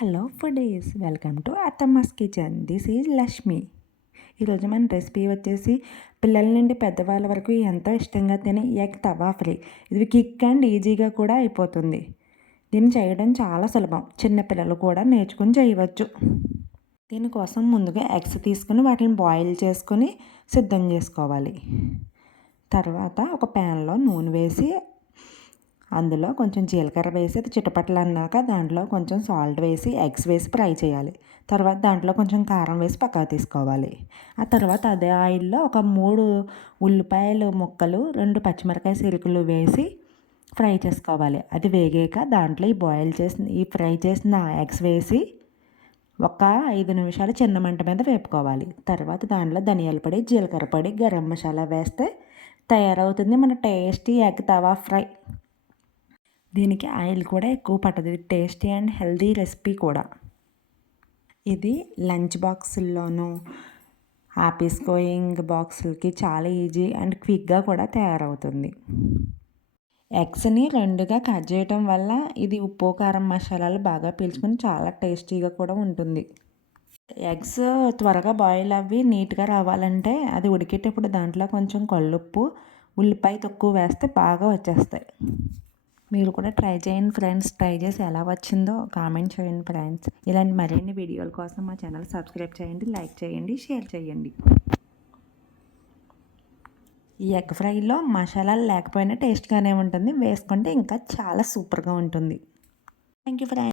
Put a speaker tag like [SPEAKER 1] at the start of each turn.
[SPEAKER 1] Hello foodies welcome to అత్తమ్మస్ kitchen. This is Lakshmi. ఈరోజు మన recipe వచ్చేసి పిల్లల నుండి పెద్దవాళ్ళ వరకు ఎంతో ఇష్టంగా తినే ఎగ్ తవా ఫ్రై. ఇది కిక్ అండ్ ఈజీగా కూడా అయిపోతుంది. దీన్ని చేయడం చాలా సులభం. చిన్నపిల్లలు కూడా నేర్చుకుని చేయవచ్చు. దీనికోసం ముందుగా ఎగ్స్ తీసుకుని వాటిని బాయిల్ చేసుకొని సిద్ధం చేసుకోవాలి. తర్వాత ఒక ప్యాన్లో నూనె వేసి అందులో కొంచెం జీలకర్ర వేసి అది చిటపట్లు అన్నాక దాంట్లో కొంచెం సాల్ట్ వేసి ఎగ్స్ వేసి ఫ్రై చేయాలి. తర్వాత దాంట్లో కొంచెం కారం వేసి పక్కకు తీసుకోవాలి. ఆ తర్వాత అదే ఆయిల్లో ఒక మూడు ఉల్లిపాయలు ముక్కలు రెండు పచ్చిమిరకాయ సిరుకులు వేసి ఫ్రై చేసుకోవాలి. అది వేగాక దాంట్లో ఈ బాయిల్ చేసిన ఈ ఫ్రై చేసిన ఎగ్స్ వేసి ఒక ఐదు నిమిషాలు చిన్న మంట మీద వేపుకోవాలి. తర్వాత దాంట్లో ధనియాల పొడి జీలకర్ర పొడి గరం మసాలా వేస్తే తయారవుతుంది మన టేస్టీ ఎగ్ తవా ఫ్రై. దీనికి ఆయిల్ కూడా ఎక్కువ పట్టదు. ఇది టేస్టీ అండ్ హెల్దీ రెసిపీ కూడా. ఇది లంచ్ బాక్సుల్లోనూ ఆఫీస్ గోయింగ్ బాక్సులకి చాలా ఈజీ అండ్ క్విక్గా కూడా తయారవుతుంది. ఎగ్స్ని రెండుగా కట్ చేయటం వల్ల ఇది ఉప్పు కారం మసాలాలు బాగా పీల్చుకొని చాలా టేస్టీగా కూడా ఉంటుంది. ఎగ్స్ త్వరగా బాయిల్ అవ్వి నీట్గా రావాలంటే అది ఉడికేటప్పుడు దాంట్లో కొంచెం కళ్ళుప్పు ఉల్లిపాయ తక్కువ వేస్తే బాగా వచ్చేస్తాయి. మీరు కూడా ట్రై చేయండి ఫ్రెండ్స్. ట్రై చేసి ఎలా వచ్చిందో కామెంట్ చేయండి ఫ్రెండ్స్. ఇలాంటి మరిన్ని వీడియోల కోసం మా ఛానల్ సబ్స్క్రైబ్ చేయండి లైక్ చేయండి షేర్ చేయండి. ఈ ఎగ్ ఫ్రైలో మసాలాలు లేకపోయినా టేస్ట్గానే ఉంటుంది. వేసుకుంటే ఇంకా చాలా సూపర్గా ఉంటుంది. Thank you friends.